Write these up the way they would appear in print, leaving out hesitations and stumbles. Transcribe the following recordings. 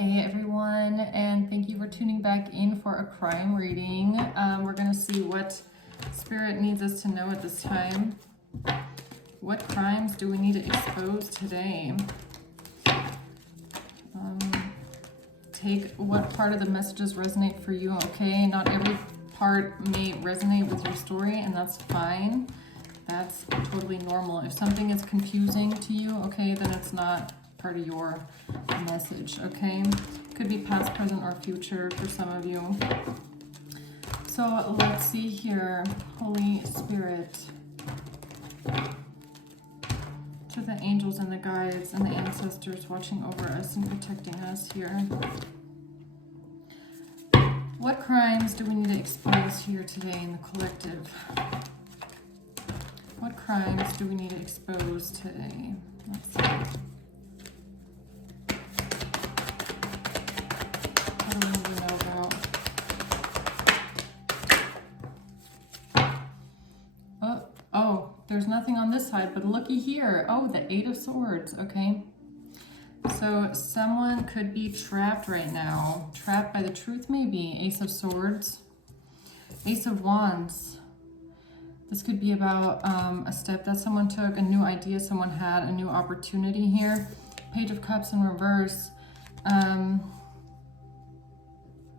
Hey everyone, and thank you for tuning back in for a crime reading. We're going to see what Spirit needs us to know at this time. What crimes do we need to expose today? Take what part of the messages resonate for you, okay? Not every part may resonate with your story, and that's fine. That's totally normal. If something is confusing to you, okay, then it's not part of your message, okay? Could be past, present, or future for some of you. So let's see here. Holy Spirit, to the angels and the guides and the ancestors watching over us and protecting us here. What crimes do we need to expose here today in the collective? What crimes do we need to expose today? Let's see. What do we need to know about? Oh, there's nothing on this side, but looky here. Oh, the Eight of Swords, okay. So someone could be trapped right now. Trapped by the truth, maybe. Ace of Swords. Ace of Wands. This could be about a step that someone took, a new idea someone had, a new opportunity here. Page of Cups in reverse.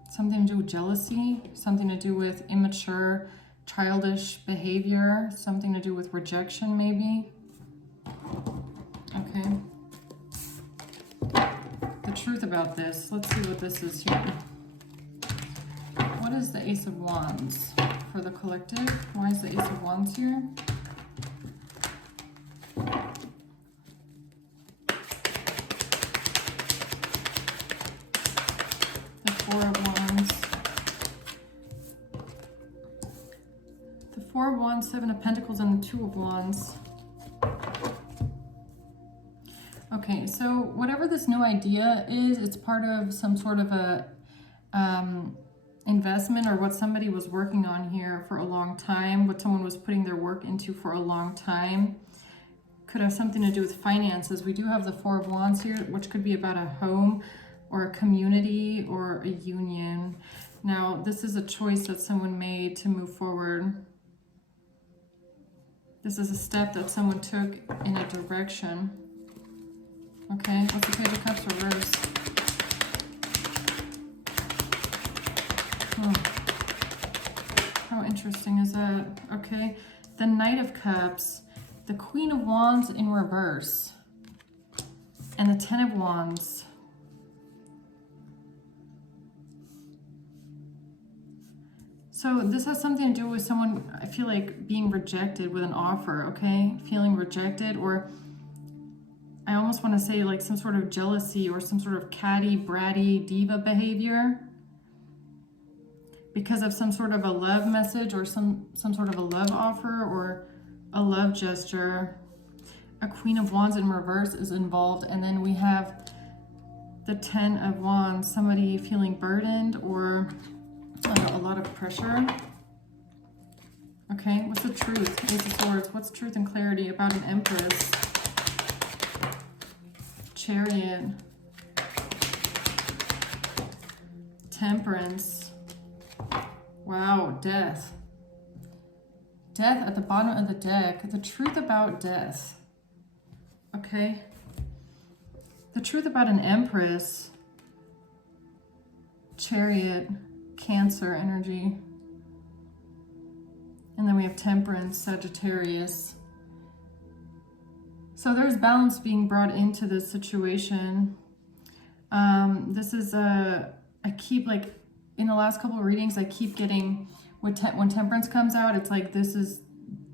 Something to do with jealousy, something to do with immature, childish behavior, something to do with rejection maybe. Okay. The truth about this, let's see what this is here. What is the Ace of Wands for the collective? Why is the Ace of Wands here? The Four of Wands. The Four of Wands, Seven of Pentacles, and the Two of Wands. Okay, so whatever this new idea is, it's part of some sort of a investment or what somebody was working on here for a long time, what someone was putting their work into for a long time. Could have something to do with finances. We do have the Four of Wands here, which could be about a home or a community or a union. Now, this is a choice that someone made to move forward. This is a step that someone took in a direction. Okay, what's the Page of Cups reverse? How interesting is that? Okay, the Knight of Cups, the Queen of Wands in reverse, and the Ten of Wands. So this has something to do with someone, I feel like, being rejected with an offer, okay? Feeling rejected, or I almost want to say like some sort of jealousy or some sort of catty, bratty, diva behavior because of some sort of a love message or some sort of a love offer or a love gesture. A Queen of Wands in reverse is involved, and then we have the Ten of Wands, somebody feeling burdened or a lot of pressure. Okay, what's the truth? Ace of Swords, what's truth and clarity about an Empress? Chariot. Temperance. Wow, Death. Death at the bottom of the deck. The truth about death. Okay. The truth about an Empress. Chariot. Cancer energy. And then we have Temperance, Sagittarius. So there's balance being brought into this situation. This is I keep, like, in the last couple of readings, I keep getting, when Temperance comes out, it's like this is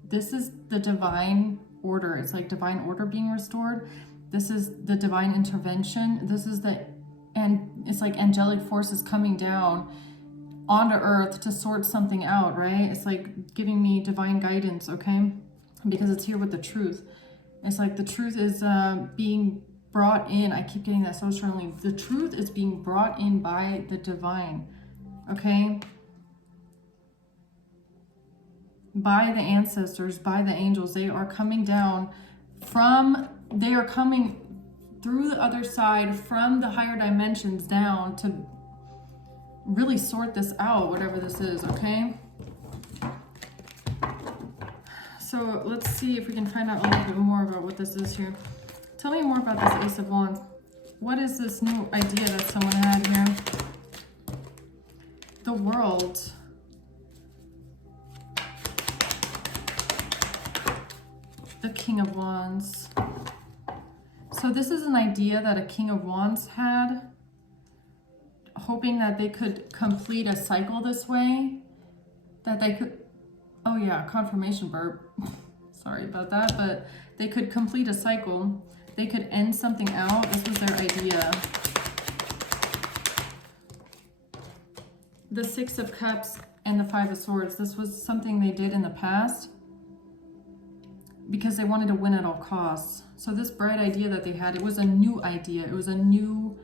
the divine order. It's like divine order being restored. This is the divine intervention. This is it's like angelic forces coming down onto earth to sort something out, right? It's like giving me divine guidance, okay? Because it's here with the truth. It's like the truth is being brought in. I keep getting that so strongly. The truth is being brought in by the divine, okay? By the ancestors, by the angels. They are coming down through the other side from the higher dimensions down to really sort this out, whatever this is, okay? So let's see if we can find out a little bit more about what this is here. Tell me more about this Ace of Wands. What is this new idea that someone had here? The World. The King of Wands. So this is an idea that a King of Wands had, hoping that they could complete a cycle this way, that they could, oh yeah, confirmation burp. Sorry about that, but they could complete a cycle. They could end something out. This was their idea. The Six of Cups and the Five of Swords. This was something they did in the past because they wanted to win at all costs. So this bright idea that they had, it was a new idea. It was a new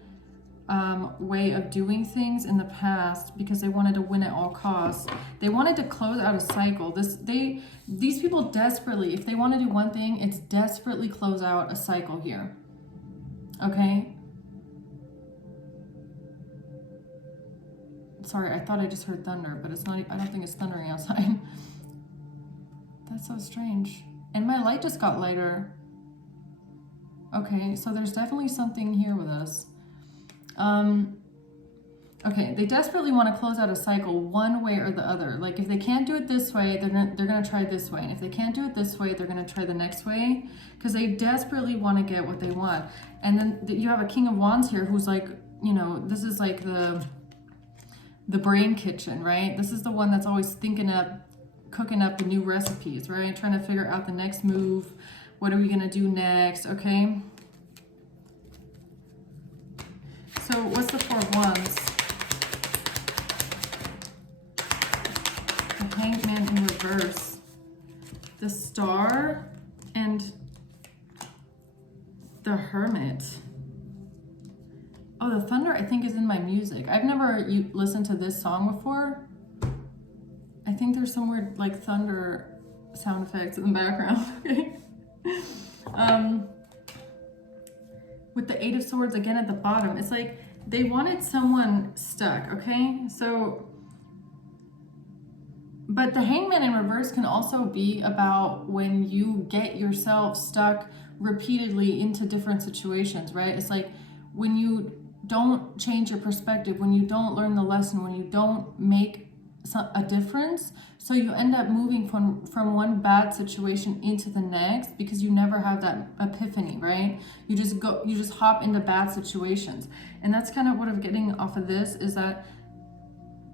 way of doing things in the past because they wanted to win at all costs. They wanted to close out a cycle. These people desperately, if they want to do one thing, it's desperately close out a cycle here. Okay? Sorry, I thought I just heard thunder, but it's not, I don't think it's thundering outside. That's so strange. And my light just got lighter. Okay, so there's definitely something here with us. Okay, they desperately want to close out a cycle one way or the other. Like if they can't do it this way, they're gonna try this way. And if they can't do it this way, they're gonna try the next way because they desperately want to get what they want. And then you have a King of Wands here who's like, you know, this is like the brain kitchen, right? This is the one that's always thinking up, cooking up the new recipes, right? Trying to figure out the next move. What are we gonna do next, okay? So what's the Four of Wands? The Hanged Man in reverse. The Star and the Hermit. Oh, the thunder I think is in my music. I've never listened to this song before. I think there's some weird like thunder sound effects in the background. Okay. With the Eight of Swords again at the bottom, it's like they wanted someone stuck, okay? So, but the Hangman in reverse can also be about when you get yourself stuck repeatedly into different situations, right? It's like when you don't change your perspective, when you don't learn the lesson, when you don't make a difference, so you end up moving from one bad situation into the next because you never have that epiphany, right? You just hop into bad situations. And that's kind of what I'm getting off of this, is that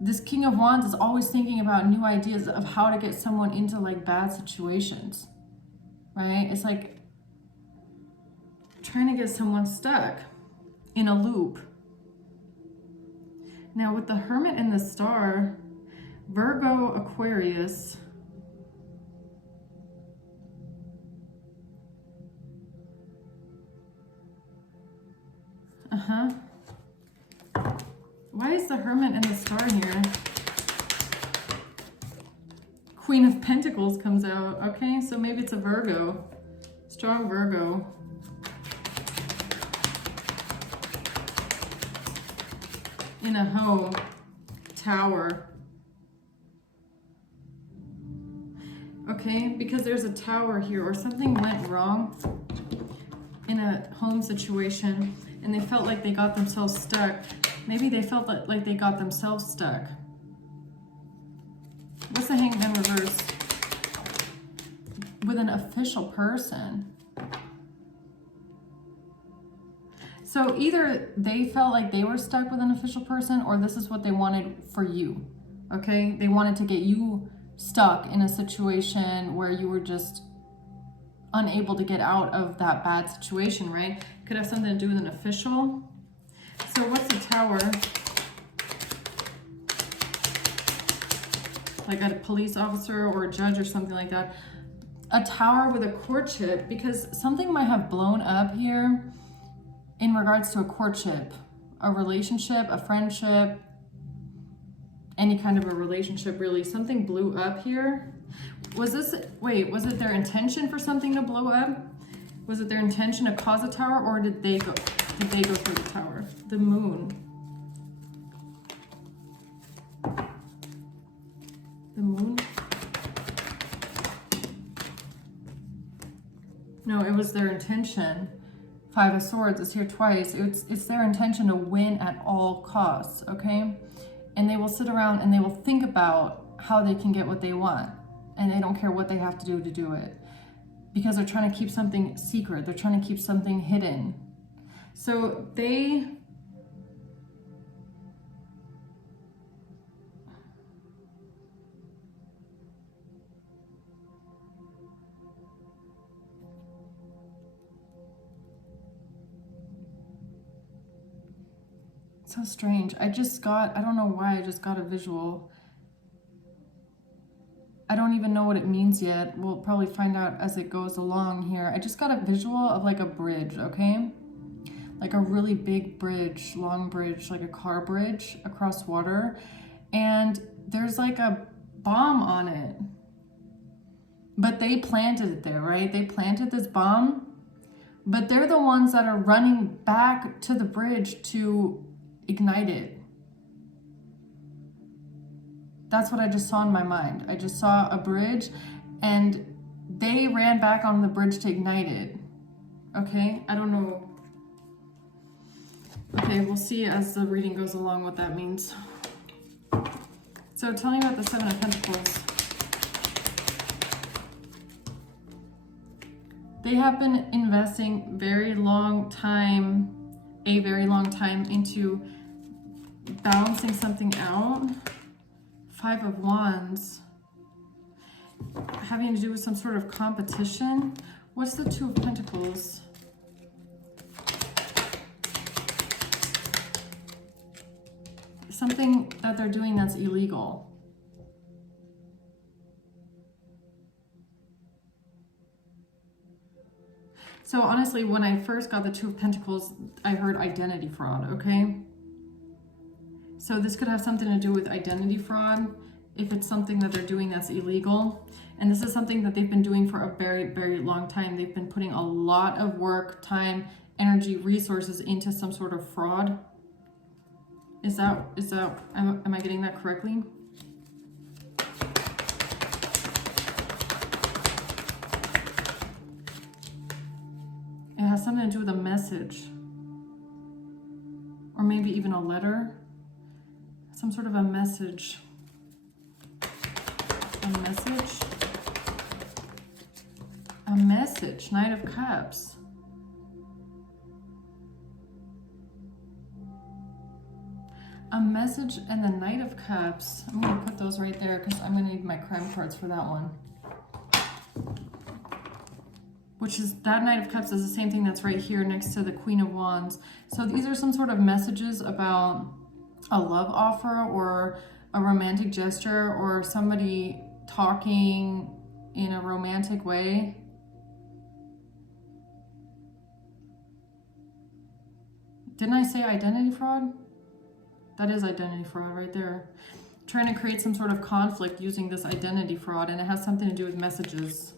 this King of Wands is always thinking about new ideas of how to get someone into like bad situations, right? It's like trying to get someone stuck in a loop. Now with the Hermit and the Star, Virgo, Aquarius. Why is the Hermit and the Star here? Queen of Pentacles comes out. Okay, so maybe it's a Virgo. Strong Virgo. In a home. Tower. Okay, because there's a tower here, or something went wrong in a home situation and they felt like they got themselves stuck. Maybe they felt like they got themselves stuck. What's the Hangman reverse? With an official person. So either they felt like they were stuck with an official person, or this is what they wanted for you, okay? They wanted to get you stuck in a situation where you were just unable to get out of that bad situation, right? Could have something to do with an official. So what's the Tower? Like a police officer or a judge or something like that. A tower with a courtship, because something might have blown up here in regards to a courtship, a relationship, a friendship, any kind of a relationship really. Something blew up here. Was this, wait, was it their intention for something to blow up? Was it their intention to cause a tower, or did they go through the tower? The moon. The moon? No, it was their intention. Five of Swords is here twice. It's their intention to win at all costs, okay? And they will sit around and they will think about how they can get what they want. And they don't care what they have to do it. Because they're trying to keep something secret. They're trying to keep something hidden. So they... So strange. I don't know why I just got a visual. I don't even know what it means yet. We'll probably find out as it goes along here. I just got a visual of like a bridge, okay? Like a really big bridge, long bridge, like a car bridge across water. And there's like a bomb on it. But they planted it there, right? They planted this bomb. But they're the ones that are running back to the bridge to ignite it. That's what I just saw in my mind. I just saw a bridge and they ran back on the bridge to ignite it. Okay, I don't know. Okay, we'll see as the reading goes along what that means. So tell me about the Seven of Pentacles. They have been investing a very long time into balancing something out. Five of Wands. Having to do with some sort of competition. What's the Two of Pentacles? Something that they're doing that's illegal. So honestly, when I first got the Two of Pentacles, I heard identity fraud, okay? So this could have something to do with identity fraud, if it's something that they're doing that's illegal. And this is something that they've been doing for a very, very long time. They've been putting a lot of work, time, energy, resources into some sort of fraud. Am I getting that correctly? It has something to do with a message. Or maybe even a letter. Some sort of a message. A message. A message. Knight of Cups. A message and the Knight of Cups. I'm going to put those right there because I'm going to need my crime cards for that one. Which is, that Knight of Cups is the same thing that's right here next to the Queen of Wands. So these are some sort of messages about a love offer or a romantic gesture or somebody talking in a romantic way. Didn't I say identity fraud? That is identity fraud right there. Trying to create some sort of conflict using this identity fraud, and it has something to do with messages.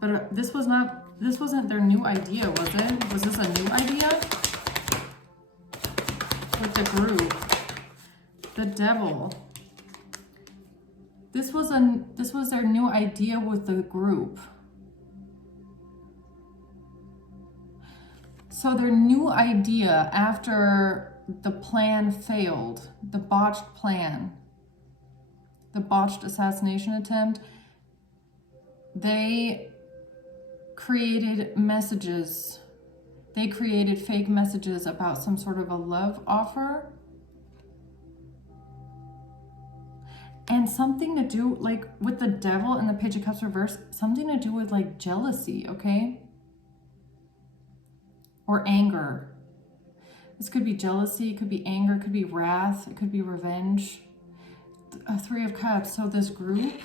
But this wasn't their new idea, was it? Was this a new idea? With the group. The Devil. This was their new idea with the group. So their new idea after the plan failed, the botched plan, the botched assassination attempt, they created messages. They created fake messages about some sort of a love offer. And something to do, like, with the Devil and the Page of Cups reversed, something to do with, like, jealousy, okay? Or anger. This could be jealousy, it could be anger, it could be wrath, it could be revenge. A Three of Cups. So this group.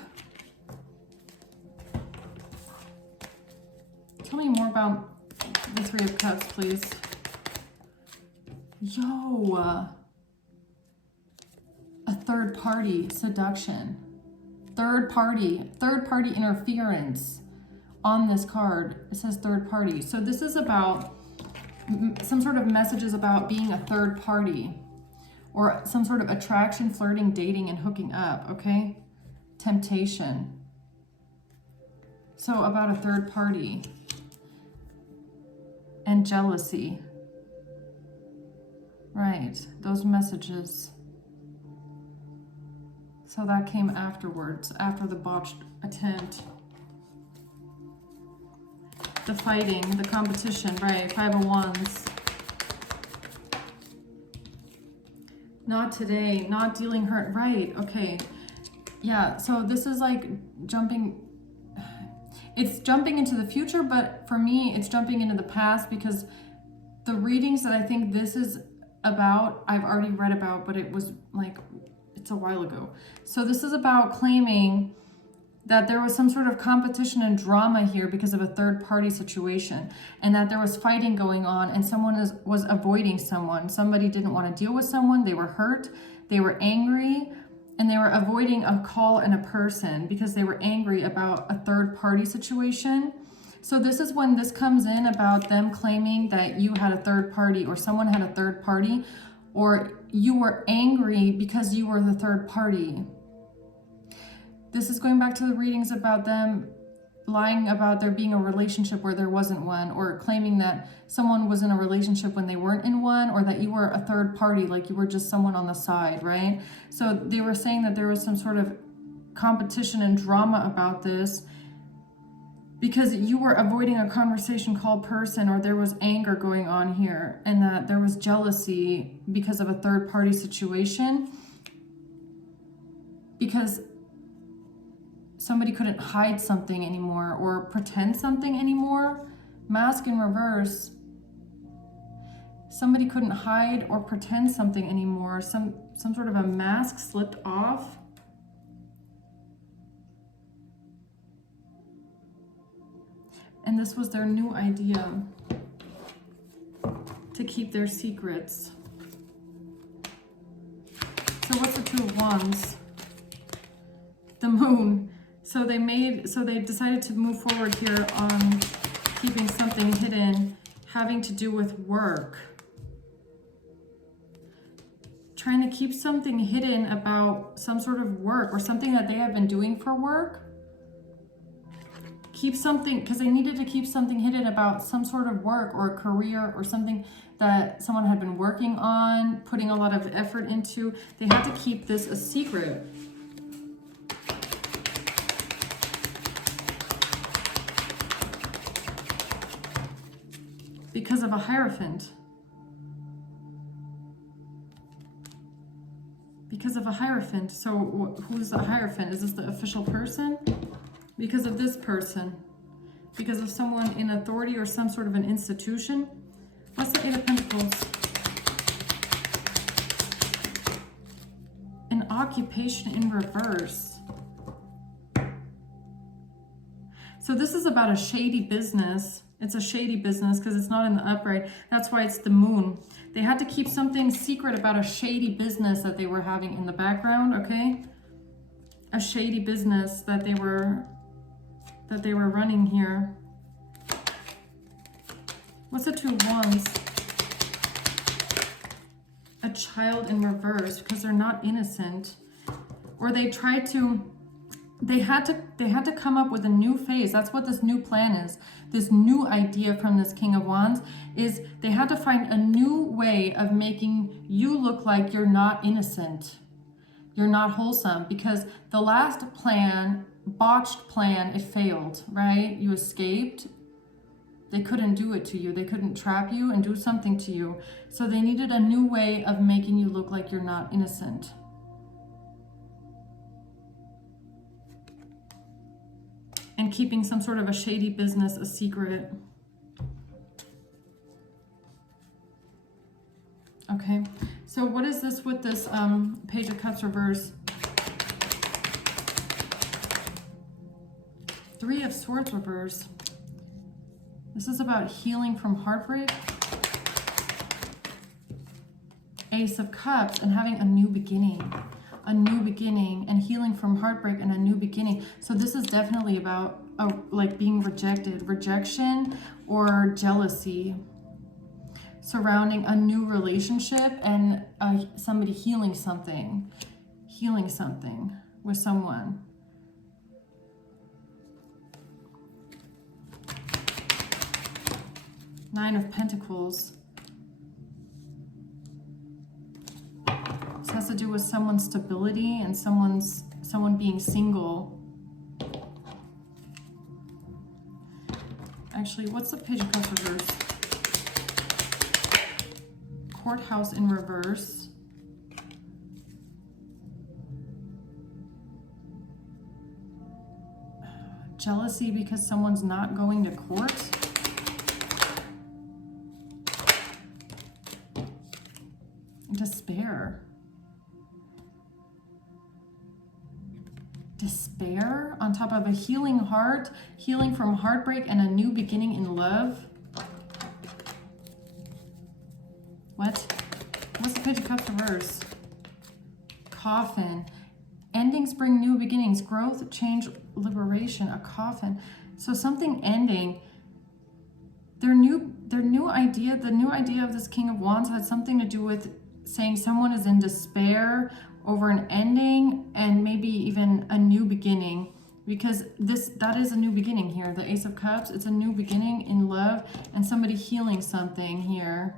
Tell me more about the Three of Cups, please. Yo. A third party seduction. Third party interference. on this card, it says third party. So this is about some sort of messages about being a third party, or some sort of attraction, flirting, dating, and hooking up, okay? Temptation. So about a third party. And jealousy. Right, those messages. So that came afterwards, after the botched attempt. The fighting, the competition, right, 5 of Wands. Not today, not dealing hurt, right, okay. Yeah, so this is like jumping, it's jumping into the future, but for me, it's jumping into the past, because the readings that I think this is about, I've already read about, but it was like, it's a while ago. So this is about claiming that there was some sort of competition and drama here because of a third party situation, and that there was fighting going on, and someone was avoiding someone. Somebody didn't want to deal with someone. They were hurt, they were angry, and they were avoiding a call and a person because they were angry about a third party situation. So this is when this comes in about them claiming that you had a third party, or someone had a third party, or you were angry because you were the third party. This is going back to the readings about them lying about there being a relationship where there wasn't one, or claiming that someone was in a relationship when they weren't in one, or that you were a third party, like you were just someone on the side, right? So they were saying that there was some sort of competition and drama about this because you were avoiding a conversation called person, or there was anger going on here, and that there was jealousy because of a third party situation, because somebody couldn't hide something anymore or pretend something anymore. Mask in reverse. Somebody couldn't hide or pretend something anymore. Some sort of a mask slipped off. And this was their new idea to keep their secrets. So what's the Two of Wands? The Moon. So they decided to move forward here on keeping something hidden, having to do with work. Trying to keep something hidden about some sort of work, or something that they have been doing for work. Keep something, because they needed to keep something hidden about some sort of work or a career or something that someone had been working on, putting a lot of effort into. They had to keep this a secret. Because of a Hierophant. Because of a Hierophant. So who's the Hierophant? Is this the official person? Because of this person. Because of someone in authority or some sort of an institution. What's the Eight of Pentacles? An occupation in reverse. So this is about a shady business. It's a shady business because it's not in the upright. That's why it's the Moon. They had to keep something secret about a shady business that they were having in the background, okay? A shady business that they were running here. What's the Two of Wands? A child in reverse, because they're not innocent. Or they tried to, they had to come up with a new phase. That's what this new plan is. This new idea from this King of Wands is they had to find a new way of making you look like you're not innocent. You're not wholesome, because the last plan, botched plan, it failed, right? You escaped. They couldn't do it to you. They couldn't trap you and do something to you. So they needed a new way of making you look like you're not innocent. And keeping some sort of a shady business a secret. Okay, so what is this with this Page of Cups reverse? Three of Swords reverse. This is about healing from heartbreak. Ace of Cups and having a new beginning. A new beginning and healing from heartbreak and a new beginning. So this is definitely about like being rejected, rejection or jealousy surrounding a new relationship and somebody healing something with someone. Nine of Pentacles. This has to do with someone's stability and someone being single. Actually, what's the Page of Cups reverse? Courthouse in reverse. Jealousy because someone's not going to court. Despair on top of a healing heart, healing from heartbreak and a new beginning in love. What's the Page of Cups reverse? Coffin. Endings bring new beginnings, growth, change, liberation. A coffin. So something ending. The new idea of this King of Wands had something to do with saying someone is in despair over an ending and maybe even a new beginning, because that is a new beginning here. The Ace of Cups, it's a new beginning in love and somebody healing something here.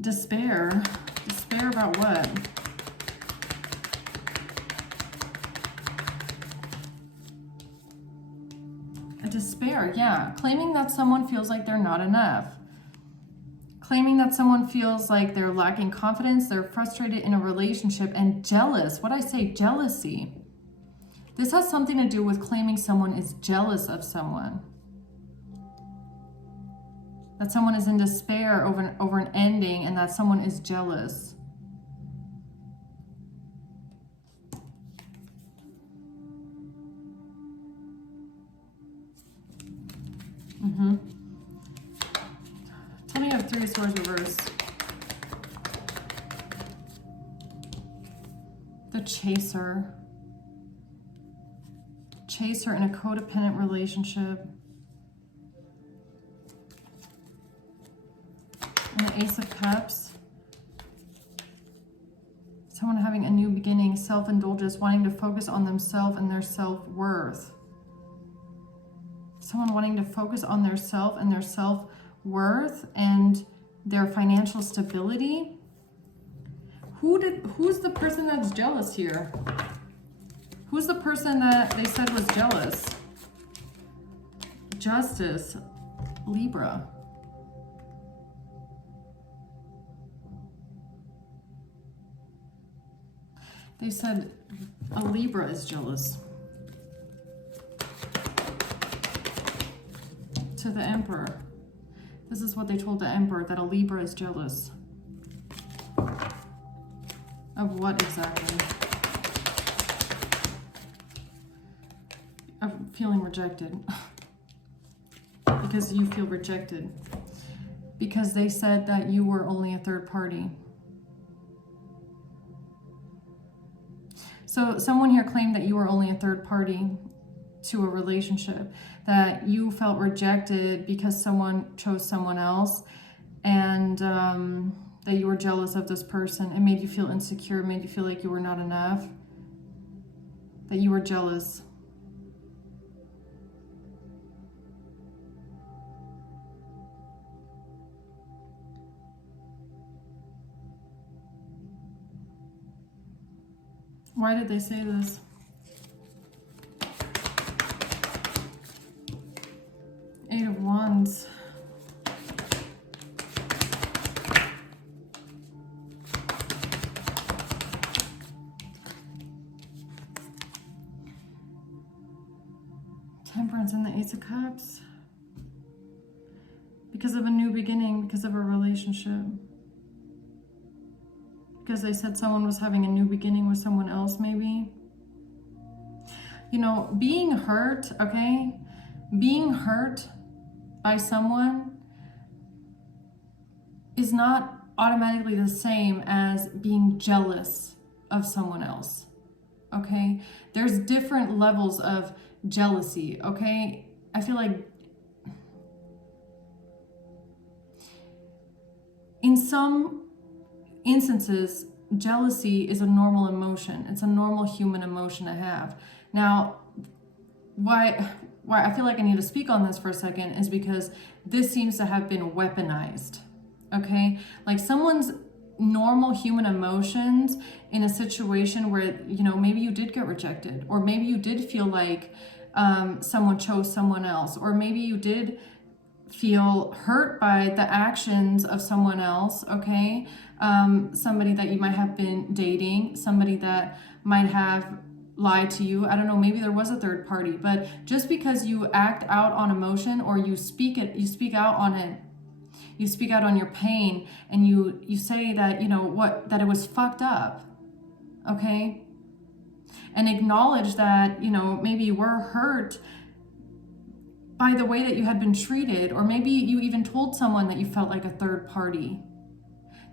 Despair about what? A despair, yeah. Claiming that someone feels like they're not enough. Claiming that someone feels like they're lacking confidence, they're frustrated in a relationship, and jealous. What I say, jealousy. This has something to do with claiming someone is jealous of someone. That someone is in despair over an ending and that someone is jealous. Tell me you have Three of Swords reversed. The Chaser. Chaser in a codependent relationship. And the Ace of Cups. Someone having a new beginning, self-indulgence, wanting to focus on themselves and their self-worth. Someone wanting to focus on their self and their self-worth and their financial stability. Who's the person that's jealous here? Who's the person that they said was jealous? Justice, Libra. They said a Libra is jealous. To the Emperor. This is what they told the Emperor, that a Libra is jealous. Of what exactly? Of feeling rejected. Because you feel rejected. Because they said that you were only a third party. So someone here claimed that you were only a third party to a relationship, that you felt rejected because someone chose someone else, and that you were jealous of this person. It made you feel insecure, made you feel like you were not enough, that you were jealous. Why did they say this? Eight of Wands. Temperance and the Ace of Cups. Because of a new beginning, because of a relationship. Because they said someone was having a new beginning with someone else, maybe. You know, being hurt, okay? Being hurt by someone is not automatically the same as being jealous of someone else. okay? There's different levels of jealousy, okay? I feel like in some instances, jealousy is a normal emotion. It's a normal human emotion to have. Now, why I feel like I need to speak on this for a second is because this seems to have been weaponized, okay? Like someone's normal human emotions in a situation where, you know, maybe you did get rejected, or maybe you did feel like someone chose someone else, or maybe you did feel hurt by the actions of someone else, okay? Somebody that you might have been dating, somebody that might have lied to you. I don't know, maybe there was a third party, but just because you act out on emotion, or you speak out on it, you speak out on your pain, and you say that, you know, that it was fucked up, okay? And acknowledge that, you know, maybe you were hurt by the way that you had been treated, or maybe you even told someone that you felt like a third party.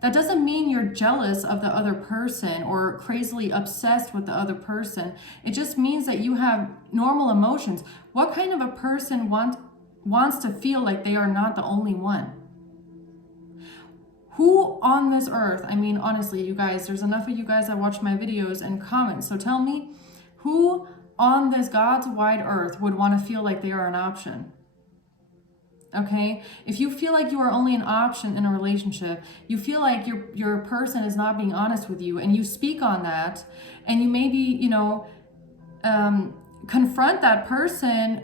That doesn't mean you're jealous of the other person or crazily obsessed with the other person. It just means that you have normal emotions. What kind of a person wants to feel like they are not the only one? Who on this earth, I mean, honestly, you guys, there's enough of you guys that watch my videos and comment. So tell me, who on this God's wide earth would want to feel like they are an option? Okay, if you feel like you are only an option in a relationship, you feel like your person is not being honest with you, and you speak on that, and you maybe, you know, confront that person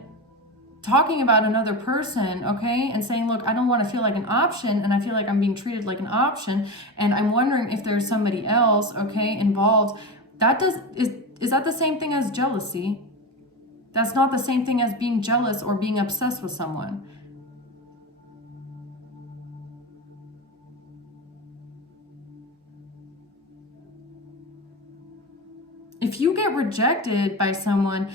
talking about another person, okay, and saying, look, I don't want to feel like an option, and I feel like I'm being treated like an option, and I'm wondering if there's somebody else, okay, involved. Is that the same thing as jealousy? That's not the same thing as being jealous or being obsessed with someone. If you get rejected by someone,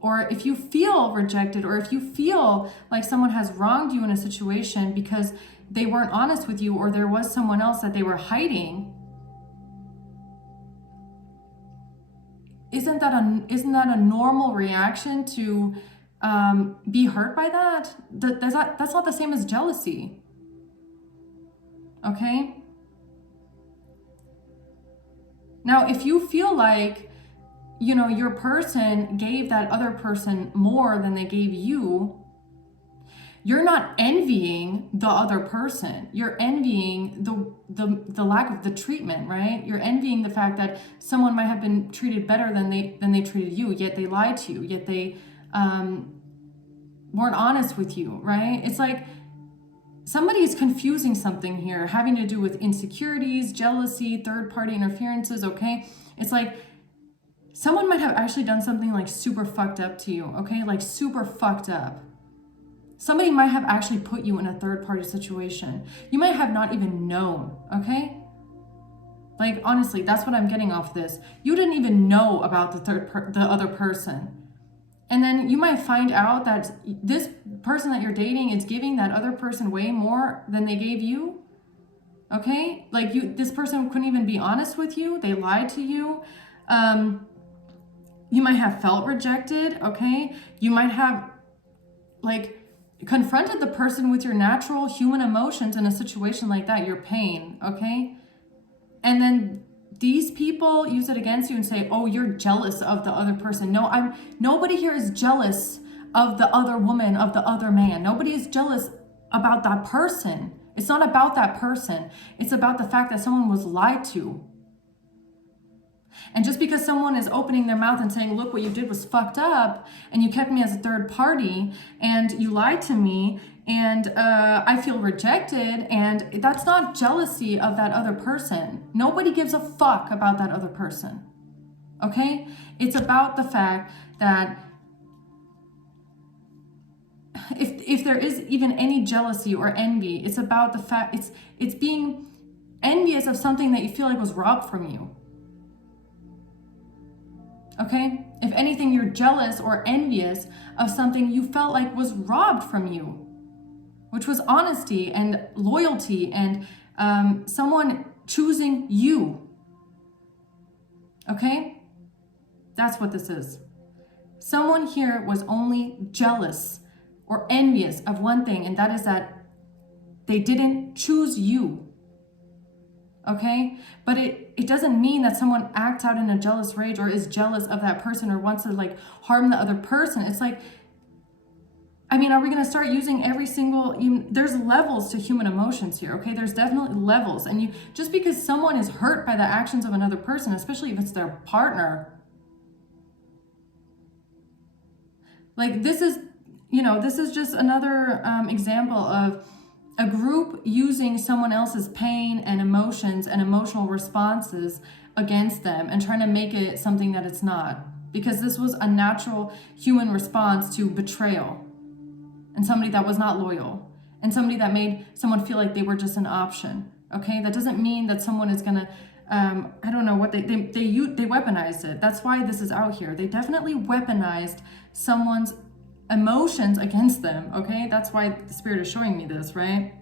or if you feel rejected, or if you feel like someone has wronged you in a situation because they weren't honest with you, or there was someone else that they were hiding, isn't that a normal reaction to be hurt by that? That's not the same as jealousy. Okay? Now, if you feel like, you know, your person gave that other person more than they gave you, you're not envying the other person. You're envying the lack of the treatment, right? You're envying the fact that someone might have been treated better than they treated you, yet they lied to you, yet they weren't honest with you, right? It's like somebody is confusing something here, having to do with insecurities, jealousy, third-party interferences, okay? It's like someone might have actually done something like super fucked up to you, okay? Like super fucked up. Somebody might have actually put you in a third-party situation. You might have not even known, okay? Like, honestly, that's what I'm getting off this. You didn't even know about the other person. And then you might find out that this person that you're dating is giving that other person way more than they gave you. Okay? Like this person couldn't even be honest with you. They lied to you. You might have felt rejected, okay? You might have like confronted the person with your natural human emotions in a situation like that, your pain, okay? And then these people use it against you and say, oh, you're jealous of the other person. No, nobody here is jealous of the other woman, of the other man. Nobody is jealous about that person. It's not about that person. It's about the fact that someone was lied to. And just because someone is opening their mouth and saying, look, what you did was fucked up, and you kept me as a third party, and you lied to me, and I feel rejected, and that's not jealousy of that other person. Nobody gives a fuck about that other person, okay? It's about the fact that if there is even any jealousy or envy, it's about the fact, it's being envious of something that you feel like was robbed from you. Okay? If anything, you're jealous or envious of something you felt like was robbed from you, which was honesty and loyalty and someone choosing you. Okay? That's what this is. Someone here was only jealous or envious of one thing, and that is that they didn't choose you. Okay? But it doesn't mean that someone acts out in a jealous rage or is jealous of that person or wants to like harm the other person. It's like, I mean, are we going to start using every single, there's levels to human emotions here, okay? There's definitely levels. And just because someone is hurt by the actions of another person, especially if it's their partner, like this is just another example of a group using someone else's pain and emotions and emotional responses against them and trying to make it something that it's not. Because this was a natural human response to betrayal. And somebody that was not loyal, and somebody that made someone feel like they were just an option. Okay, that doesn't mean that someone is gonna, I don't know what they weaponized it. That's why this is out here. They definitely weaponized someone's emotions against them. Okay, that's why the Spirit is showing me this, right?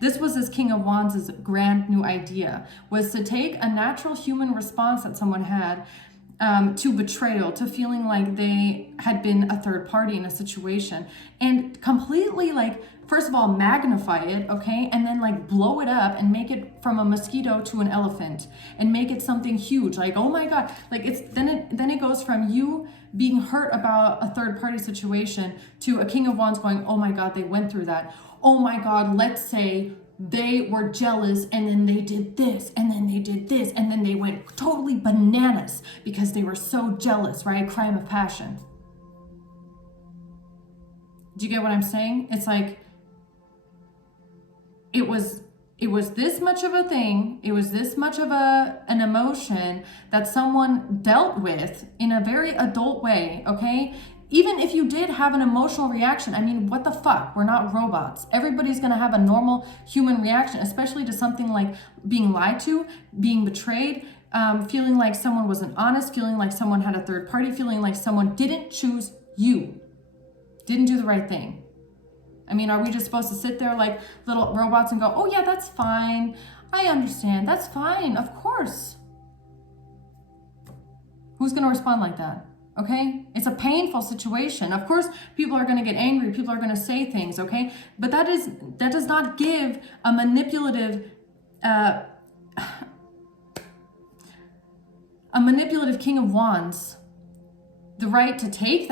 This was this King of Wands' grand new idea, was to take a natural human response that someone had to betrayal, to feeling like they had been a third party in a situation, and completely like, first of all, magnify it, okay, and then like blow it up and make it from a mosquito to an elephant and make it something huge. Like, oh my God, like then it goes from you being hurt about a third party situation to a King of Wands going, oh my God, they went through that. Oh my God, let's say they were jealous and then they did this and then they did this and then they went totally bananas because they were so jealous, right? Crime of passion. Do you get what I'm saying? It's like, it was this much of a thing, it was this much of an emotion that someone dealt with in a very adult way, okay? Even if you did have an emotional reaction, I mean, what the fuck? We're not robots. Everybody's gonna have a normal human reaction, especially to something like being lied to, being betrayed, feeling like someone wasn't honest, feeling like someone had a third party, feeling like someone didn't choose you, didn't do the right thing. I mean, are we just supposed to sit there like little robots and go, oh yeah, that's fine. I understand, that's fine, of course. Who's gonna respond like that? Okay, it's a painful situation. Of course, people are going to get angry. People are going to say things. Okay, but that does not give a manipulative King of Wands the right to take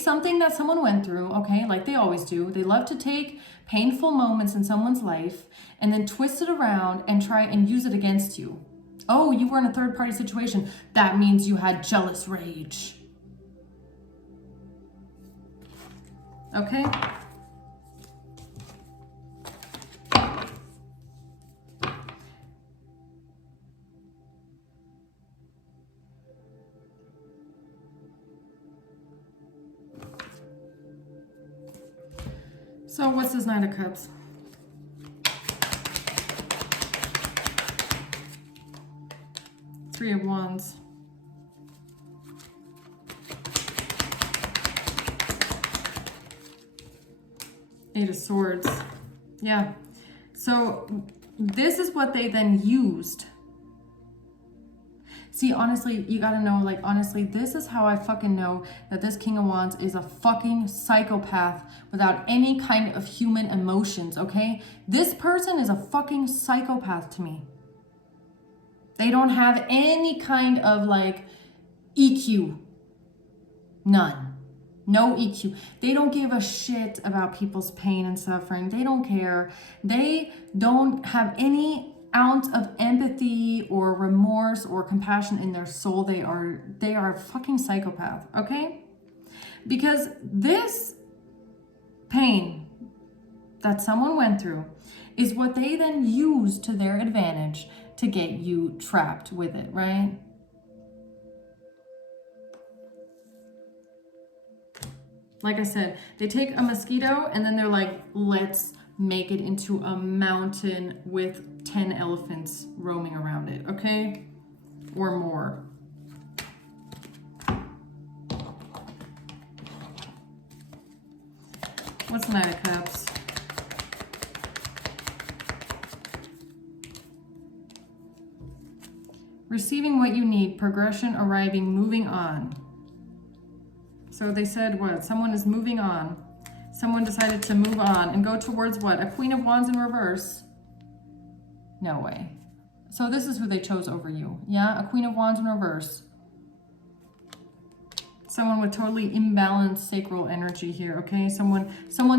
something that someone went through. Okay, like they always do. They love to take painful moments in someone's life and then twist it around and try and use it against you. Oh, you were in a third party situation. That means you had jealous rage. Okay? So what's this Knight of Cups? Three of Wands. Eight of Swords. Yeah. So this is what they then used. See, honestly, you gotta know, like, honestly, this is how I fucking know that this King of Wands is a fucking psychopath without any kind of human emotions, okay? This person is a fucking psychopath to me. They don't have any kind of like EQ. None. No EQ. They don't give a shit about people's pain and suffering. They don't care. They don't have any ounce of empathy or remorse or compassion in their soul. They are a fucking psychopath, okay? Because this pain that someone went through is what they then use to their advantage to get you trapped with it, right? Like I said, they take a mosquito and then they're like, let's make it into a mountain with 10 elephants roaming around it, okay? Or more. What's the Knight of Cups? Receiving what you need, progression arriving, moving on. So they said what? Someone is moving on. Someone decided to move on and go towards what? A Queen of Wands in reverse. No way. So this is who they chose over you. Yeah, a Queen of Wands in reverse. Someone with totally imbalanced sacral energy here, okay? Someone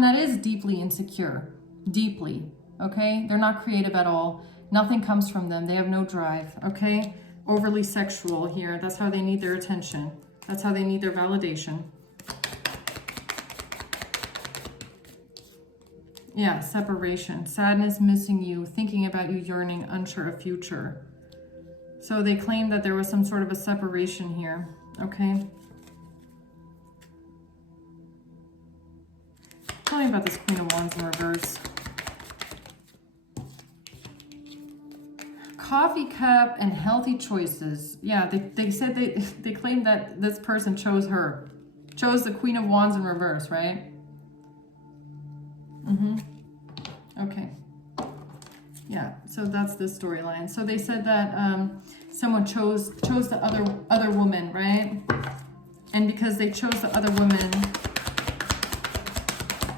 that is deeply insecure. Deeply, okay? They're not creative at all. Nothing comes from them. They have no drive, okay? Overly sexual here. That's how they need their attention. That's how they need their validation. Yeah, separation. Sadness, missing you, thinking about you, yearning, unsure of future. So they claim that there was some sort of a separation here, okay? Tell me about this Queen of Wands in reverse. Coffee cup and healthy choices. Yeah, they said they claimed that this person chose her. Chose the Queen of Wands in reverse, right? Okay. Yeah, so that's the storyline. So they said that someone chose the other woman, right? And because they chose the other woman,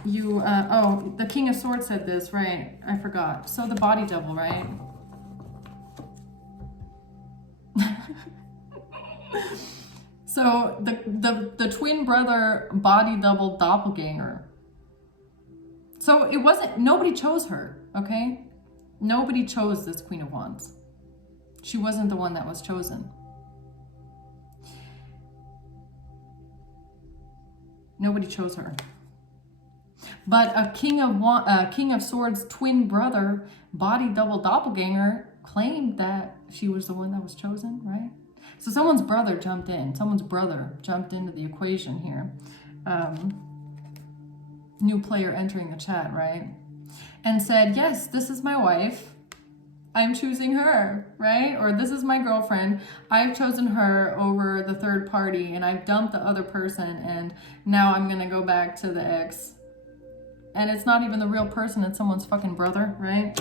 you oh, the King of Swords said this, right? I forgot. So the body double, right? So the twin brother body double doppelganger. So it wasn't, nobody chose her, okay? Nobody chose this Queen of Wands. She wasn't the one that was chosen. Nobody chose her. But a King of Swords twin brother body double doppelganger claimed that she was the one that was chosen, right? So someone's brother jumped in. Someone's brother jumped into the equation here. New player entering the chat, right? And said, yes, this is my wife. I'm choosing her, right? Or this is my girlfriend. I've chosen her over the third party and I've dumped the other person and now I'm gonna go back to the ex. And it's not even the real person, it's someone's fucking brother, right?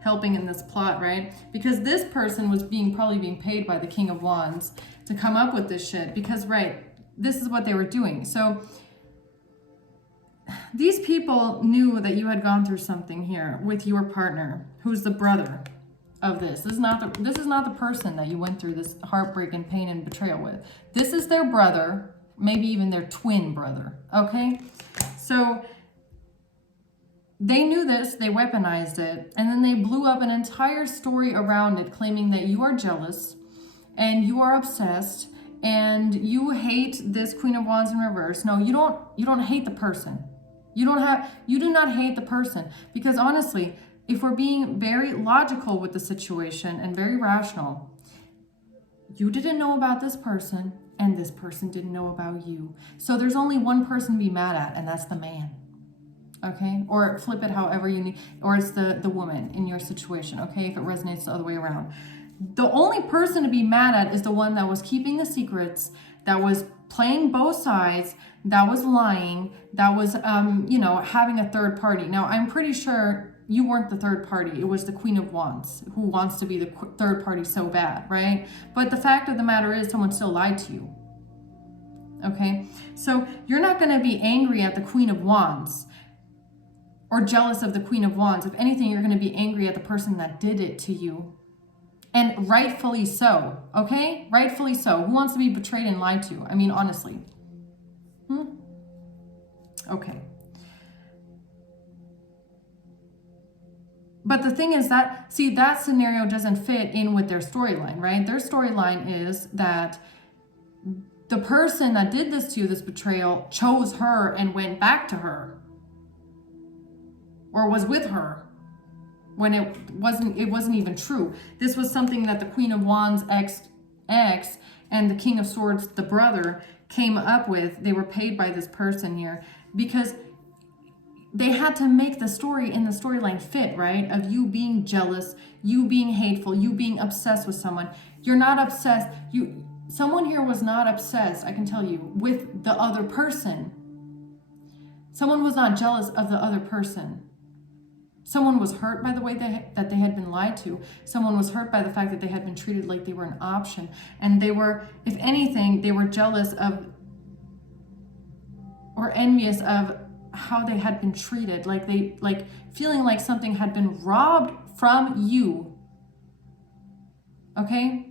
Helping in this plot, right? Because this person was probably being paid by the King of Wands to come up with this shit. Because, right, this is what they were doing. So these people knew that you had gone through something here with your partner, who's the brother of this. This is not the person that you went through this heartbreak and pain and betrayal with. This is their brother, maybe even their twin brother, okay? So they knew this, they weaponized it, and then they blew up an entire story around it, claiming that you are jealous and you are obsessed and you hate this Queen of Wands in reverse. No, you don't hate the person. You do not hate the person, because honestly, if we're being very logical with the situation and very rational, you didn't know about this person and this person didn't know about you. So there's only one person to be mad at, and that's the man. Okay? Or flip it however you need, or it's the woman in your situation, okay? If it resonates the other way around. The only person to be mad at is the one that was keeping the secrets, that was playing both sides, that was lying, that was, having a third party. Now, I'm pretty sure you weren't the third party. It was the Queen of Wands who wants to be the third party so bad, right? But the fact of the matter is someone still lied to you. Okay? So you're not going to be angry at the Queen of Wands or jealous of the Queen of Wands. If anything, you're going to be angry at the person that did it to you. And rightfully so, okay? Rightfully so. Who wants to be betrayed and lied to? I mean, honestly. Okay. But the thing is that scenario doesn't fit in with their storyline, right? Their storyline is that the person that did this to you, this betrayal, chose her and went back to her. Or was with her. When it wasn't even true. This was something that the Queen of Wands ex and the King of Swords, the brother, came up with. They were paid by this person here because they had to make the story in the storyline fit, right? Of you being jealous, you being hateful, you being obsessed with someone. You're not obsessed. Someone here was not obsessed, I can tell you, with the other person. Someone was not jealous of the other person. Someone was hurt by the way that they had been lied to. Someone was hurt by the fact that they had been treated like they were an option. And they were, if anything, they were jealous of or envious of how they had been treated. Like feeling like something had been robbed from you. Okay?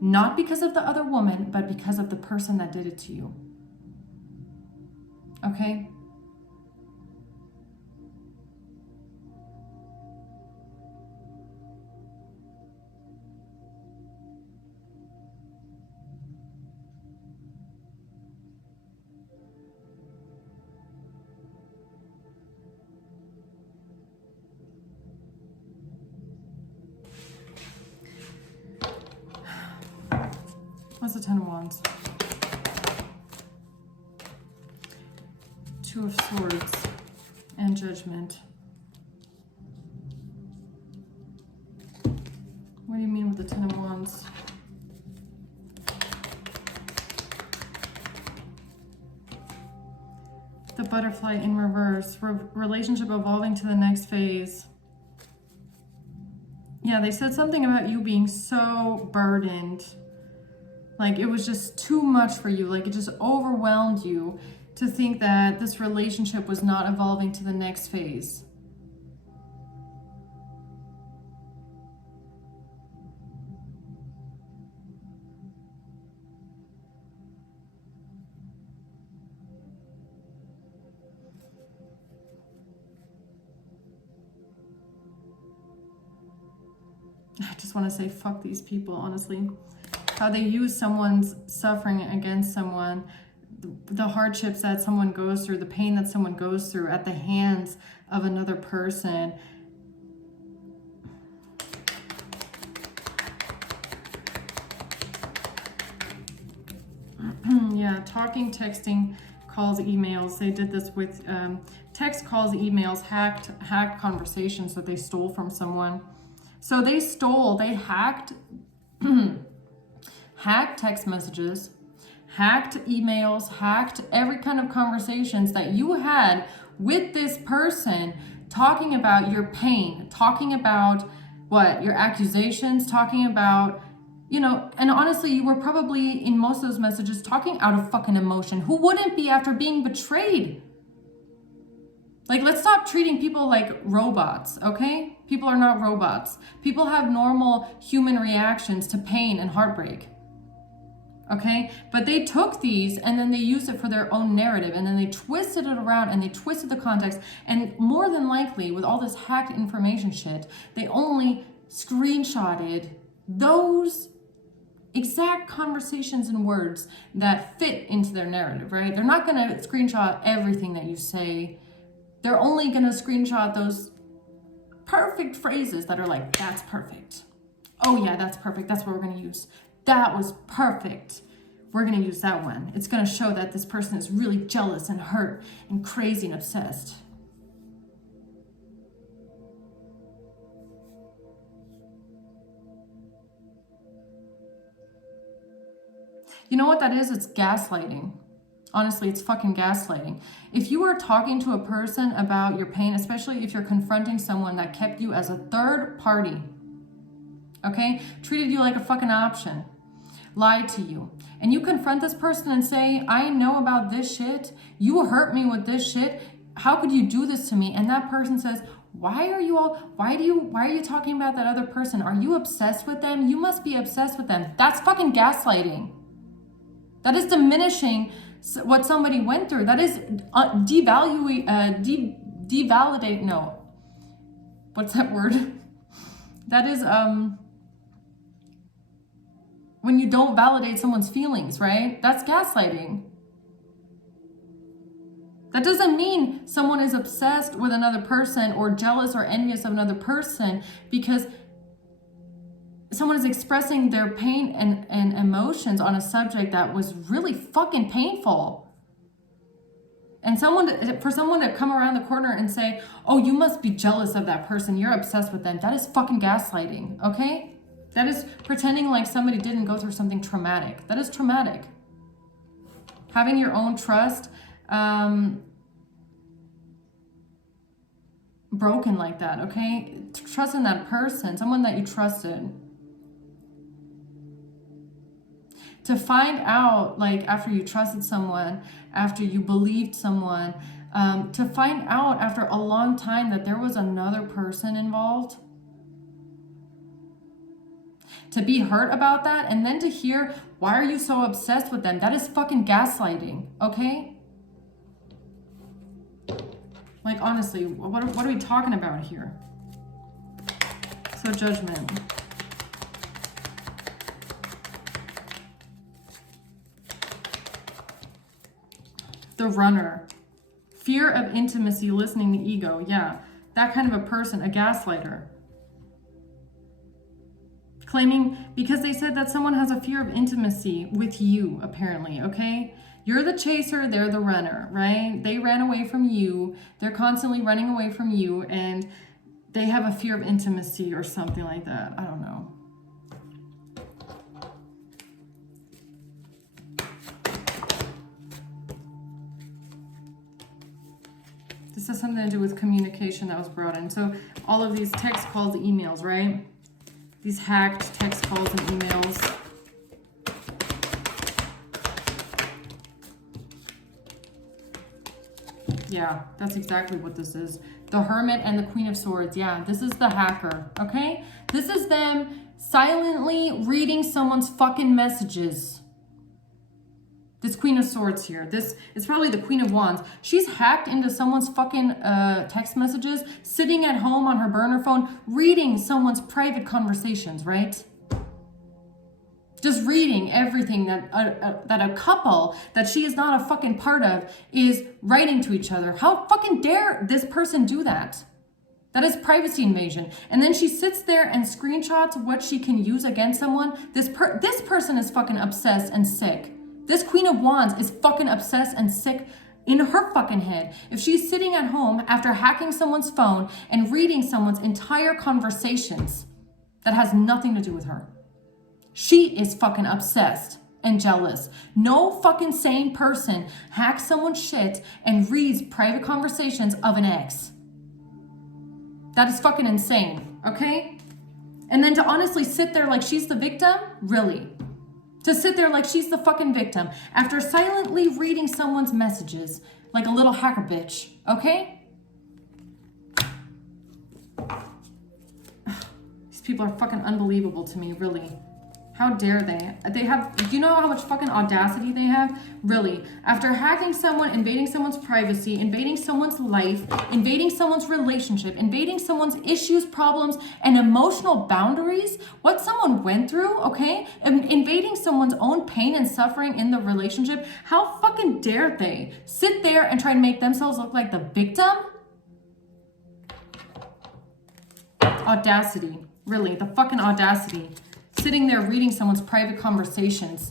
Not because of the other woman, but because of the person that did it to you. Okay? What's the Ten of Wands? Two of Swords and Judgment. What do you mean with the Ten of Wands? The Butterfly in reverse. Relationship evolving to the next phase. Yeah, they said something about you being so burdened. Like it was just too much for you. Like it just overwhelmed you to think that this relationship was not evolving to the next phase. I just want to say fuck these people, honestly. How they use someone's suffering against someone, the hardships that someone goes through, the pain that someone goes through at the hands of another person. Yeah, talking, texting, calls, emails. They did this with text, calls, emails, hacked conversations that they stole from someone. So they hacked hacked text messages, hacked emails, hacked every kind of conversations that you had with this person, talking about your pain, talking about what, your accusations, talking about, you know, and honestly, you were probably in most of those messages talking out of fucking emotion. Who wouldn't be after being betrayed? Like, let's stop treating people like robots, okay? People are not robots. People have normal human reactions to pain and heartbreak. Okay, but they took these and then they used it for their own narrative, and then they twisted it around and they twisted the context, and more than likely with all this hacked information shit, they only screenshotted those exact conversations and words that fit into their narrative, right? They're not going to screenshot everything that you say. They're only going to screenshot those perfect phrases that are like, that's perfect. Oh yeah, that's perfect. That's what we're going to use. That was perfect. We're going to use that one. It's going to show that this person is really jealous and hurt and crazy and obsessed. You know what that is? It's gaslighting. Honestly, it's fucking gaslighting. If you are talking to a person about your pain, especially if you're confronting someone that kept you as a third party, okay, treated you like a fucking option, lied to you, and you confront this person and say, I know about this shit, you hurt me with this shit, how could you do this to me? And that person says, why are you talking about that other person? Are you obsessed with them? You must be obsessed with them. That's fucking gaslighting. That is diminishing what somebody went through. That is devalidate, no. What's that word? That is, when you don't validate someone's feelings, right? That's gaslighting. That doesn't mean someone is obsessed with another person or jealous or envious of another person because someone is expressing their pain and emotions on a subject that was really fucking painful. And for someone to come around the corner and say, oh, you must be jealous of that person, you're obsessed with them, that is fucking gaslighting, okay? That is pretending like somebody didn't go through something traumatic. That is traumatic. Having your own trust, broken like that, okay? Trust in that person, someone that you trusted. To find out, like, after you trusted someone, after you believed someone, to find out after a long time that there was another person involved. To be hurt about that, and then to hear, why are you so obsessed with them? That is fucking gaslighting, okay? Like, honestly, what are we talking about here? So, Judgment. The Runner. Fear of intimacy, listening to ego. Yeah, that kind of a person, a gaslighter. Claiming, because they said that someone has a fear of intimacy with you, apparently, okay? You're the chaser, they're the runner, right? They ran away from you. They're constantly running away from you, and they have a fear of intimacy or something like that. I don't know. This has something to do with communication that was brought in. So all of these text calls, emails, right? These hacked text calls and emails. Yeah, that's exactly what this is. The Hermit and the Queen of Swords. Yeah, this is the hacker, okay? This is them silently reading someone's fucking messages. This Queen of Swords here. This is probably the Queen of Wands. She's hacked into someone's fucking text messages, sitting at home on her burner phone, reading someone's private conversations, right? Just reading everything that a couple that she is not a fucking part of is writing to each other. How fucking dare this person do that? That is privacy invasion. And then she sits there and screenshots what she can use against someone. This person is fucking obsessed and sick. This Queen of Wands is fucking obsessed and sick in her fucking head. If she's sitting at home after hacking someone's phone and reading someone's entire conversations, that has nothing to do with her. She is fucking obsessed and jealous. No fucking sane person hacks someone's shit and reads private conversations of an ex. That is fucking insane, okay? And then to honestly sit there like she's the victim? Really? To sit there like she's the fucking victim after silently reading someone's messages like a little hacker bitch, okay? These people are fucking unbelievable to me, really. How dare they? They have, do you know how much fucking audacity they have? Really. After hacking someone, invading someone's privacy, invading someone's life, invading someone's relationship, invading someone's issues, problems, and emotional boundaries, what someone went through, okay? Invading someone's own pain and suffering in the relationship, how fucking dare they sit there and try and make themselves look like the victim? Audacity. Really, the fucking audacity. Sitting there reading someone's private conversations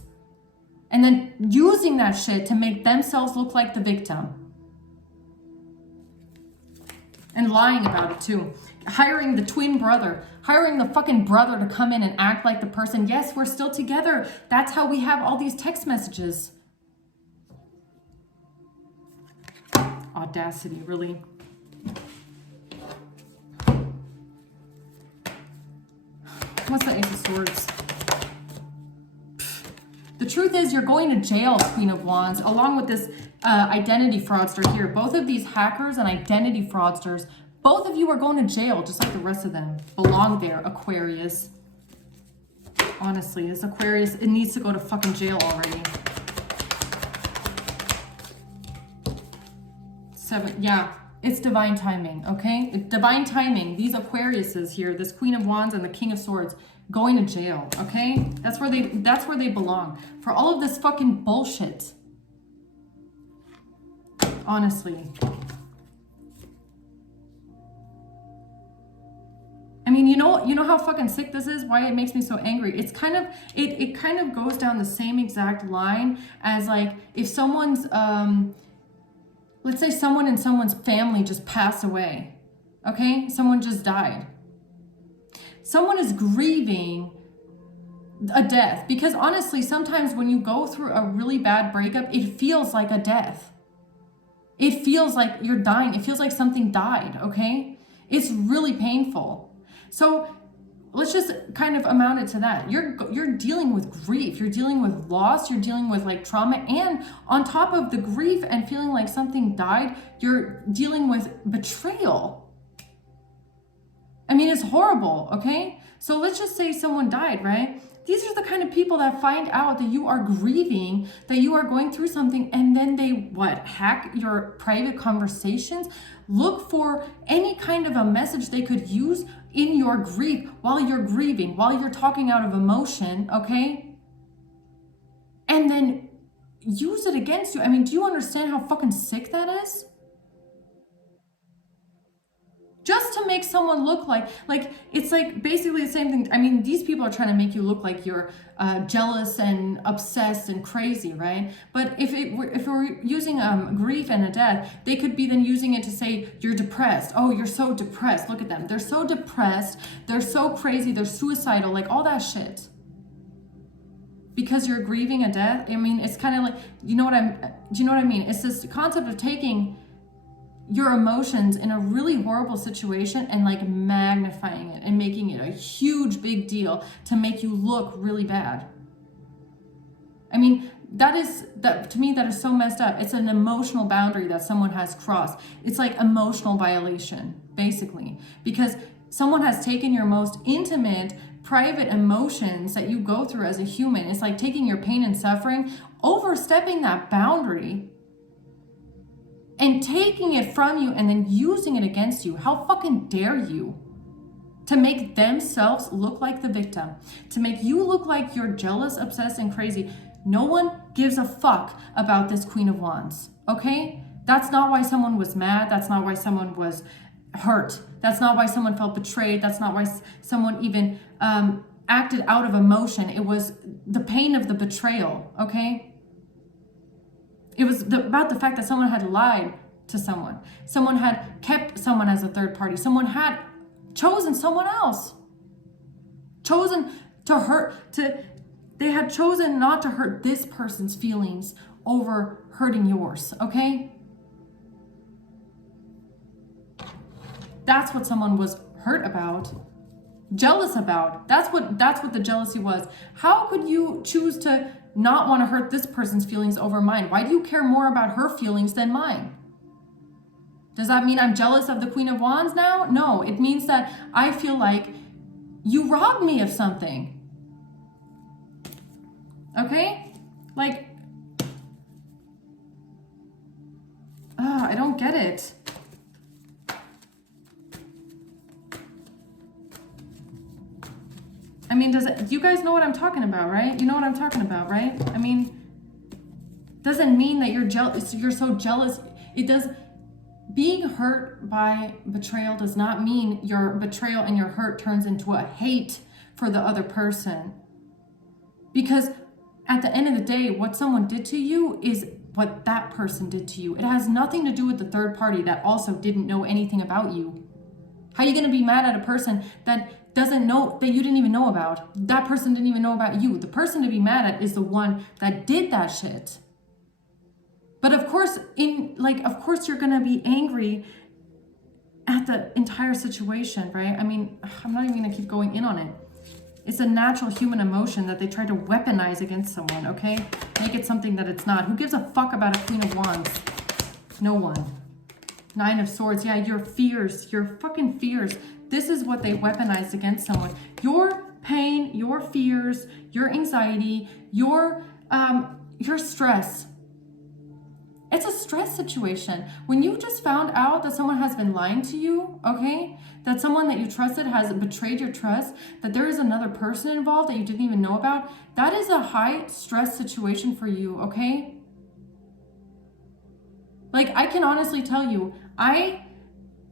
and then using that shit to make themselves look like the victim. And lying about it too. Hiring the twin brother, hiring the fucking brother to come in and act like the person. Yes, we're still together. That's how we have all these text messages. Audacity, really. What's the Ace of Swords? The truth is you're going to jail, Queen of Wands, along with this identity fraudster here. Both of these hackers and identity fraudsters, both of you are going to jail just like the rest of them. Belong there, Aquarius. Honestly, this Aquarius, it needs to go to fucking jail already. 7, yeah. It's divine timing, okay? Divine timing. These Aquariuses here, this Queen of Wands and the King of Swords, going to jail, okay? That's where they belong. For all of this fucking bullshit. Honestly. I mean, you know how fucking sick this is? Why it makes me so angry? It's kind of, it kind of goes down the same exact line as like if someone's let's say someone in someone's family just passed away, okay? Someone just died. Someone is grieving a death because honestly, sometimes when you go through a really bad breakup, it feels like a death. It feels like you're dying. It feels like something died, okay? It's really painful. So let's just kind of amount it to that. You're dealing with grief, you're dealing with loss, you're dealing with like trauma, and on top of the grief and feeling like something died, you're dealing with betrayal. I mean, it's horrible, okay? So let's just say someone died, right? These are the kind of people that find out that you are grieving, that you are going through something, and then they, what, hack your private conversations? Look for any kind of a message they could use in your grief while you're grieving, while you're talking out of emotion, okay? And then use it against you. I mean, do you understand how fucking sick that is? Just to make someone look like it's like basically the same thing. I mean, these people are trying to make you look like you're jealous and obsessed and crazy, right? But if we're using grief and a death, they could be then using it to say you're depressed. Oh, you're so depressed. Look at them. They're so depressed. They're so crazy. They're suicidal. Like all that shit. Because you're grieving a death. I mean, it's kind of like, do you know what I mean? It's this concept of taking your emotions in a really horrible situation and like magnifying it and making it a huge big deal to make you look really bad. I mean, that to me, that is so messed up. It's an emotional boundary that someone has crossed. It's like emotional violation, basically, because someone has taken your most intimate, private emotions that you go through as a human. It's like taking your pain and suffering, overstepping that boundary, and taking it from you and then using it against you. How fucking dare you? To make themselves look like the victim. To make you look like you're jealous, obsessed, and crazy. No one gives a fuck about this Queen of Wands, okay? That's not why someone was mad. That's not why someone was hurt. That's not why someone felt betrayed. That's not why someone even acted out of emotion. It was the pain of the betrayal, okay? It was about the fact that someone had lied to someone. Someone had kept someone as a third party. Someone had chosen someone else. Chosen to hurt, they had chosen not to hurt this person's feelings over hurting yours, okay? That's what someone was hurt about, jealous about. That's what the jealousy was. How could you choose to not want to hurt this person's feelings over mine? Why do you care more about her feelings than mine? Does that mean I'm jealous of the Queen of Wands now? No, it means that I feel like you robbed me of something. Okay? Like, I don't get it. I mean, you guys know what I'm talking about, right? You know what I'm talking about, right? I mean, doesn't mean that you're jealous. You're so jealous. It does. Being hurt by betrayal does not mean your betrayal and your hurt turns into a hate for the other person. Because at the end of the day, what someone did to you is what that person did to you. It has nothing to do with the third party that also didn't know anything about you. How are you going to be mad at a person that doesn't know, that you didn't even know about? That person didn't even know about you. The person to be mad at is the one that did that shit. But of course, of course you're going to be angry at the entire situation, right? I mean, I'm not even going to keep going in on it. It's a natural human emotion that they try to weaponize against someone, okay? Make it something that it's not. Who gives a fuck about a Queen of Wands? No one. Nine of Swords. Yeah, your fears, your fucking fears. This is what they weaponized against someone. Your pain, your fears, your anxiety, your stress. It's a stress situation. When you just found out that someone has been lying to you, okay? That someone that you trusted has betrayed your trust, that there is another person involved that you didn't even know about, that is a high stress situation for you, okay? Like, I can honestly tell you,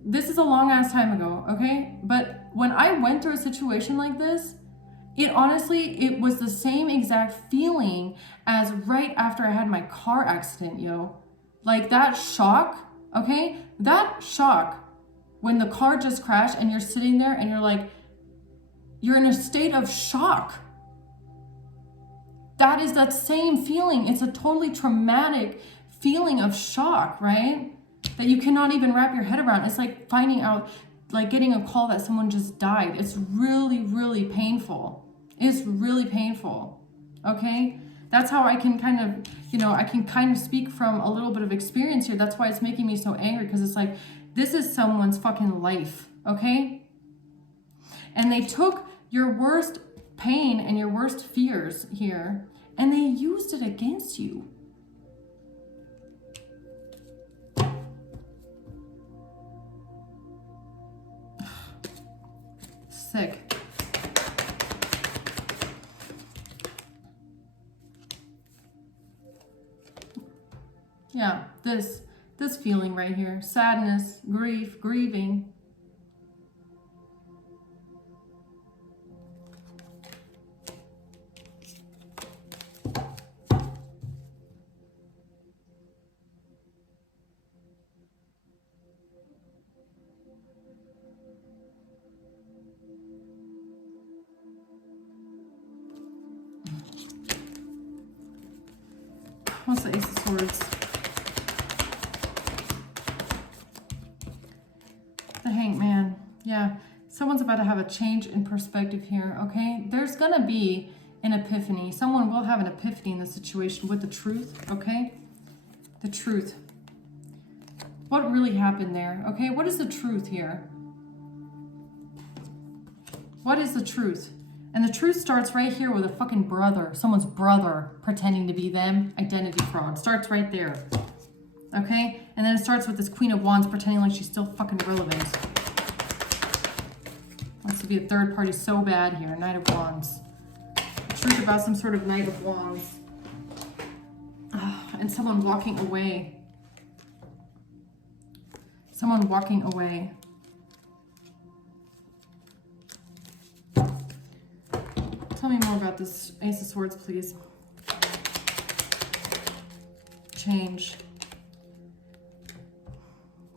this is a long ass time ago, okay? But when I went through a situation like this, it was the same exact feeling as right after I had my car accident, yo. Like that shock, okay? That shock when the car just crashed and you're sitting there and you're in a state of shock. That is that same feeling. It's a totally traumatic feeling of shock, right? That you cannot even wrap your head around. It's like finding out like getting a call that someone just died. It's really, really painful. It's really painful. Okay? That's how I can kind of, you know, I can kind of speak from a little bit of experience here. That's why it's making me so angry, because it's like, this is someone's fucking life. Okay? And they took your worst pain and your worst fears here, and they used it against you. Sick. Yeah, this feeling right here. Sadness, grief, grieving. What's the Ace of Swords? The Hanged Man. Yeah, someone's about to have a change in perspective here, okay? There's gonna be an epiphany. Someone will have an epiphany in this situation with the truth, okay? The truth. What really happened there, okay? What is the truth here? What is the truth? And the truth starts right here with a fucking brother, someone's brother pretending to be them. Identity fraud starts right there. Okay? And then it starts with this Queen of Wands pretending like she's still fucking relevant. Wants to be a third party so bad here. Knight of Wands. The truth about some sort of Knight of Wands. And someone walking away. Someone walking away. Tell me more about this Ace of Swords, please. Change.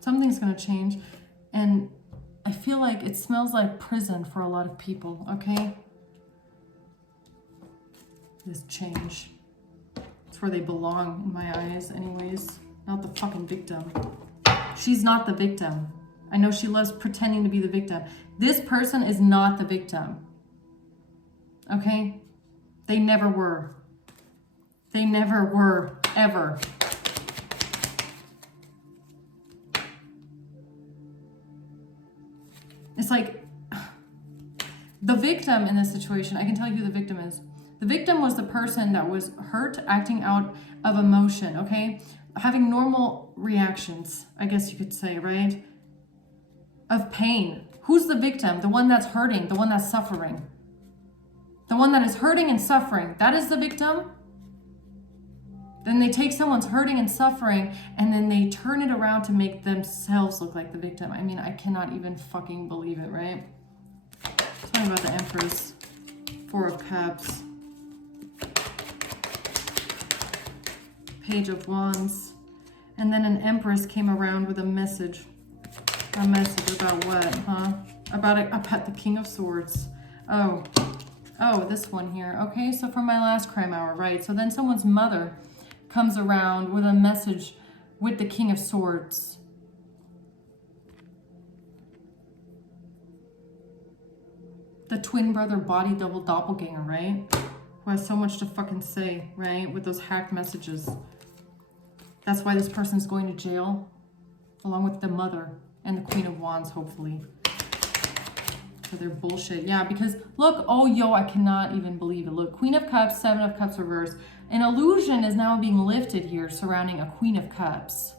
Something's going to change. And I feel like it smells like prison for a lot of people, okay? This change. It's where they belong in my eyes anyways. Not the fucking victim. She's not the victim. I know she loves pretending to be the victim. This person is not the victim. Okay? They never were. They never were, ever. It's like the victim in this situation, I can tell you who the victim is. The victim was the person that was hurt, acting out of emotion, okay? Having normal reactions, I guess you could say, right? Of pain. Who's the victim? The one that's hurting, the one that's suffering. The one that is hurting and suffering, that is the victim. Then they take someone's hurting and suffering and then they turn it around to make themselves look like the victim. I mean, I cannot even fucking believe it, right? Tell me about the Empress. Four of Cups. Page of Wands. And then an Empress came around with a message. A message about what, huh? About the King of Swords. Oh, this one here. Okay, so for my last crime hour, right? So then someone's mother comes around with a message with the King of Swords. The twin brother body double doppelganger, right? Who has so much to fucking say, right? With those hacked messages. That's why this person's going to jail, along with the mother and the Queen of Wands, hopefully. For their bullshit. Yeah, because look, oh, yo, I cannot even believe it. Look, Queen of Cups, Seven of Cups reverse. An illusion is now being lifted here surrounding a Queen of Cups.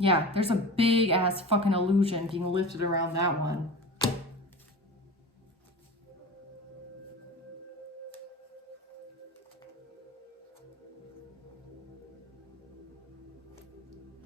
Yeah, there's a big ass fucking illusion being lifted around that one.